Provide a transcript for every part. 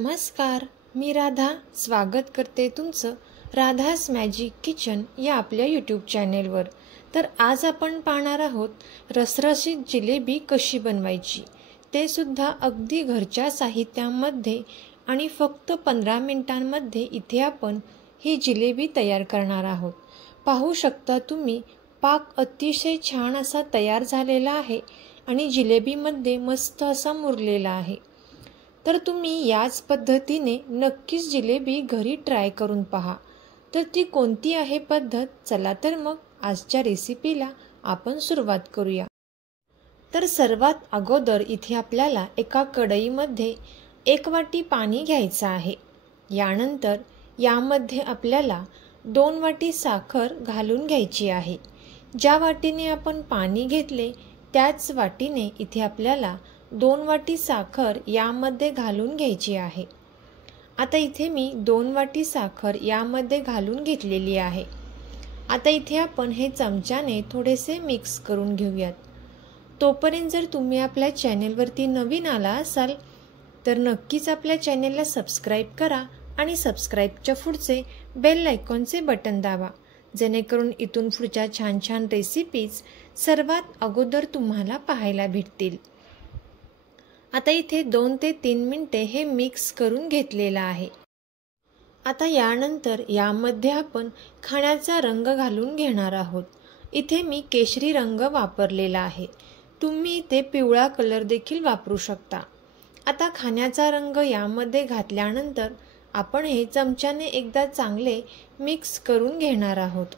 नमस्कार, मी राधा स्वागत करते तुमचं राधास मॅजिक किचन या आपल्या यूट्यूब चॅनेलवर। तर आज आपण पाहणार आहोत रसरशीत जिलेबी कशी बनवायची, ते सुद्धा अगदी घरच्या साहित्यामध्ये आणि फक्त 15 मिनिटांमध्ये। इथे आपण ही जिलेबी तयार करणार आहोत। पाहू शकता तुम्ही, पाक अतिशय छान असा तयार झालेला आहे आणि जिलेबीमध्ये मस्त असा मुरलेला आहे। तर तुम्ही याच पद्धतीने नक्कीच जिलेबी घरी ट्राय करून पहा। तर ती कोणती आहे पद्धत, चला तर मग आजच्या रेसिपीला आपण सुरुवात करूया। तर सर्वात अगोदर इथे आपल्याला एका कढईमध्ये 1 वाटी पाणी घ्यायचं आहे। यानंतर यामध्ये आपल्याला 2 वाटी साखर घालून घ्यायची आहे। ज्या वाटीने आपण पाणी घेतले त्याच वाटीने इथे आपल्याला 2 वाटी साखर यामध्ये घालून घ्यायची आहे। आता इथे मी 2 वाटी साखर यामध्ये घालून घेतलेली आहे। आता इथे आपण हे चमच्याने थोडेसे मिक्स करून घेऊयात। तोपर्यंत जर तुम्ही आपल्या चॅनेलवरती नवीन आला असाल तर नक्कीच आपल्या चॅनेलला सबस्क्राईब करा आणि सबस्क्राईबच्या पुढचे बेल आयकॉनचे बटन दाबा, जेणेकरून इथून पुढच्या छान छान रेसिपीज सर्वात अगोदर तुम्हाला पाहायला भेटतील। आता इथे 2 ते 3 मिनिटे हे मिक्स करून घेतलेला आहे। आता यानंतर यामध्ये आपण खाण्याचा रंग घालून घेणार आहोत। इथे मी केशरी रंग वापरलेला आहे, तुम्ही इथे पिवळा कलर देखील वापरू शकता। आता खाण्याचा रंग यामध्ये घातल्यानंतर आपण हे चमच्याने एकदा चांगले मिक्स करून घेणार आहोत।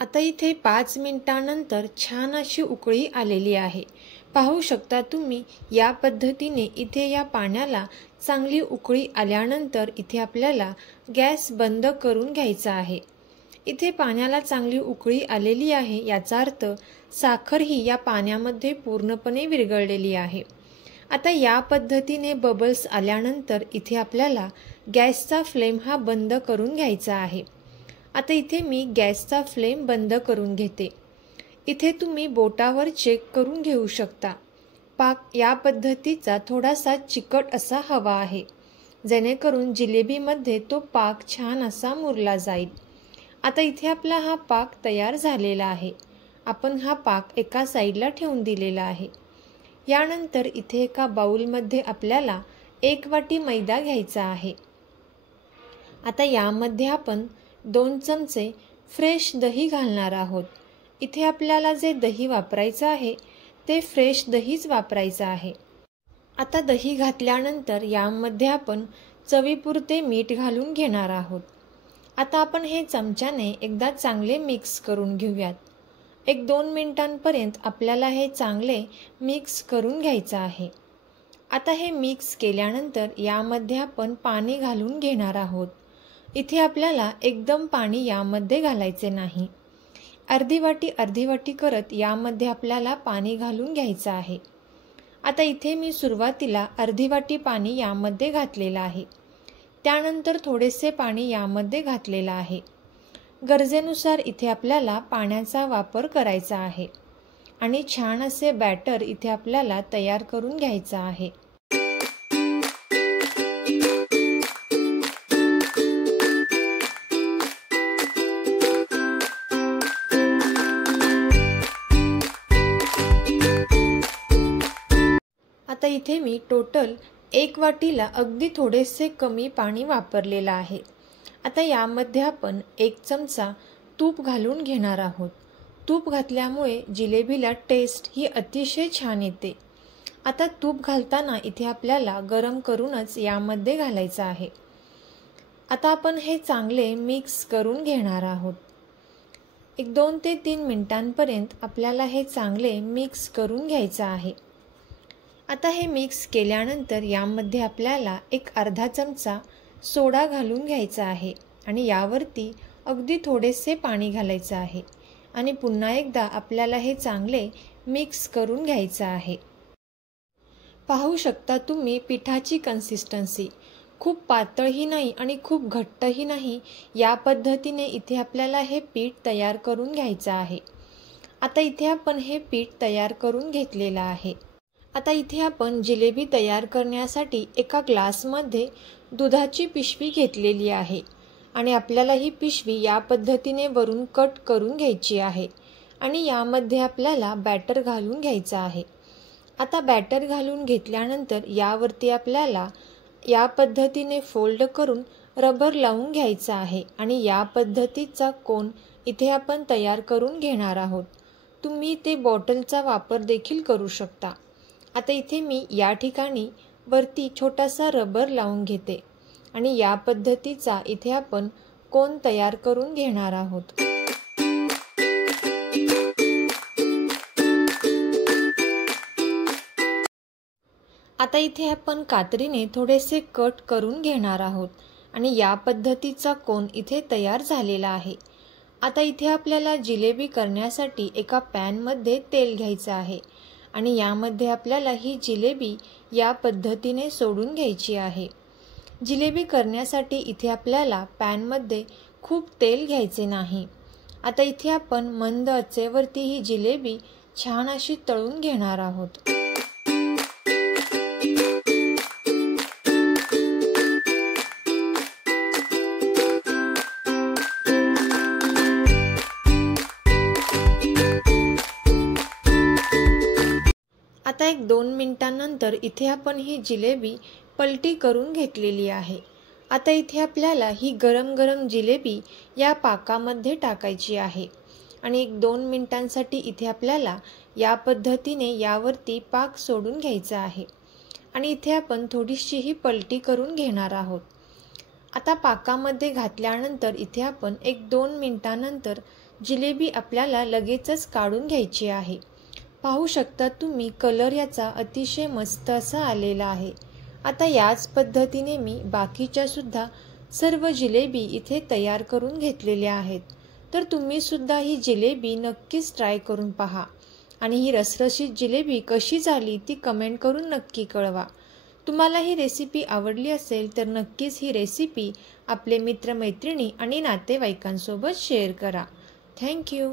आता इथे 5 मिनिटांनंतर छान अशी उकळी आलेली आहे। पाहू शकता तुम्ही, या पद्धतीने इथे या पाण्याला चांगली उकळी आल्यानंतर इथे आपल्याला गॅस बंद करून घ्यायचा आहे। इथे पाण्याला चांगली उकळी आलेली आहे, याचा अर्थ साखर ही या पाण्यामध्ये पूर्णपणे विरघळलेली आहे। आता या पद्धतीने बबल्स आल्यानंतर इथे आपल्याला गॅसचा फ्लेम हा बंद करून घ्यायचा आहे। आता इथे मी गॅसचा फ्लेम बंद करून घेते। इथे तुम्ही बोटावर चेक करून घेऊ शकता, पाक या पद्धतीचा थोडासा चिकट असा हवा आहे, जेणेकरून जिलेबीमध्ये तो पाक छान असा मुरला जाईल। आता इथे आपला हा पाक तयार झालेला आहे। आपण हा पाक एका साईडला ठेवून दिलेला आहे। यानंतर इथे एका बाउलमध्ये आपल्याला 1 वाटी मैदा घ्यायचा आहे। आता यामध्ये आपण 2 चमचे फ्रेश दही घालणार आहोत। इथे आपल्याला जे दही वापरायचं आहे ते फ्रेश दहीच वापरायचं आहे। आता दही घातल्यानंतर यामध्ये आपण चवीपुरते मीठ घालून घेणार आहोत। आता आपण हे चमच्याने एकदा चांगले मिक्स करून घेऊयात। 1-2 मिनिटांपर्यंत आपल्याला हे चांगले मिक्स करून घ्यायचं आहे। आता हे मिक्स केल्यानंतर यामध्ये आपण पाणी घालून घेणार आहोत। इथे आपल्याला एकदम पाणी यामध्ये घालायचे नाही, अर्धी वाटी करत यामध्ये आपल्याला पाणी घालून घ्यायचं आहे। आता इथे मी सुरुवातीला अर्धी वाटी पाणी यामध्ये घातलेलं आहे, त्यानंतर थोडेसे पाणी यामध्ये घातलेलं आहे। गरजेनुसार इथे आपल्याला पाण्याचा वापर करायचा आहे आणि छान असे बॅटर इथे आपल्याला तयार करून घ्यायचं आहे। आता इथे मी टोटल 1 वाटीला अगदी थोडेसे कमी पाणी वापरलेलं आहे। आता यामध्ये आपण 1 चमचा तूप घालून घेणार आहोत। तूप घातल्यामुळे जिलेबीला टेस्ट ही अतिशय छान येते। आता तूप घालताना इथे आपल्याला गरम करूनच यामध्ये घालायचं आहे। आता आपण हे चांगले मिक्स करून घेणार आहोत। 2 ते 3 मिनिटांपर्यंत आपल्याला हे चांगले मिक्स करून घ्यायचं आहे। आता हे मिक्स केल्यानंतर यामध्ये आपल्याला एक अर्धा चमचा सोडा घालून घ्यायचा आहे आणि यावरती अगदी थोडेसे पाणी घालायचं आहे आणि पुन्हा एकदा आपल्याला हे चांगले मिक्स करून घ्यायचं आहे। पाहू शकता तुम्ही पिठाची कन्सिस्टन्सी खूप पातळही नाही आणि खूप घट्टही नाही, या पद्धतीने इथे आपल्याला हे पीठ तयार करून घ्यायचं आहे। आता इथे आपण हे पीठ तयार करून घेतलेलं आहे। आता इथे आपण जिलेबी तयार करण्यासाठी एका ग्लासमध्ये दुधाची पिशवी घेतलेली आहे आणि आपल्याला ही पिशवी या पद्धतीने वरून कट करून घ्यायची आहे आणि यामध्ये आपल्याला बॅटर घालून घ्यायचं आहे। आता बॅटर घालून घेतल्यानंतर यावरती आपल्याला या पद्धतीने फोल्ड करून रबर लावून घ्यायचा आहे आणि या पद्धतीचा कोन इथे आपण तयार करून घेणार आहोत। तुम्ही ते बॉटलचा वापर देखील करू शकता। आता इथे मी या ठिकाणी वरती छोटासा रबर लावून घेते आणि या पद्धतीचा इथे आपण कोन तयार करून घेणार आहोत। आता इथे आपण कात्रीने थोडेसे कट करून घेणार आहोत आणि या पद्धतीचा कोन इथे तयार झालेला आहे। आता इथे आपल्याला जिलेबी करण्यासाठी एका पॅनमध्ये तेल घ्यायचं आहे आणि यामध्ये आपल्याला ही जिलेबी या पद्धतीने सोडून घ्यायची आहे। जिलेबी करण्यासाठी इथे आपल्याला पॅनमध्ये खूप तेल घ्यायचे नाही। आता इथे आपण मंद आचेवरती ही जिलेबी छान अशी तळून घेणार आहोत। आता 1-2 मिनिटांनंतर इथे आपण ही जिलेबी पलटी करून घेतलेली आहे। आता इथे आपल्याला ही गरम गरम जिलेबी या पाकामध्ये टाकायची आहे आणि 1-2 मिनिटांसाठी इथे आपल्याला या पद्धतीने यावरती पाक सोडून घ्यायचा आहे आणि इथे आपण थोडीशी ही पलटी करून घेणार आहोत। आता पाकामध्ये घातल्यानंतर इथे आपण 1-2 मिनिटांनंतर जिलेबी आपल्याला लगेचच काढून घ्यायची आहे। पाहू शकता तुम्ही कलर याचा अतिशय मस्त असा आलेला आहे। आता याच पद्धतीने मी बाकीच्या सुद्धा सर्व जिलेबी इथे तयार करून घेतलेल्या आहेत। तर तुम्ही सुद्धा ही जिलेबी नक्कीच ट्राय करून पहा आणि ही रसरशीत जिलेबी कशी झाली ती कमेंट करून नक्की कळवा। तुम्हाला ही रेसिपी आवडली असेल तर नक्कीच ही रेसिपी आपले मित्रमैत्रिणी आणि नातेवाईकांसोबत शेअर करा। Thank you.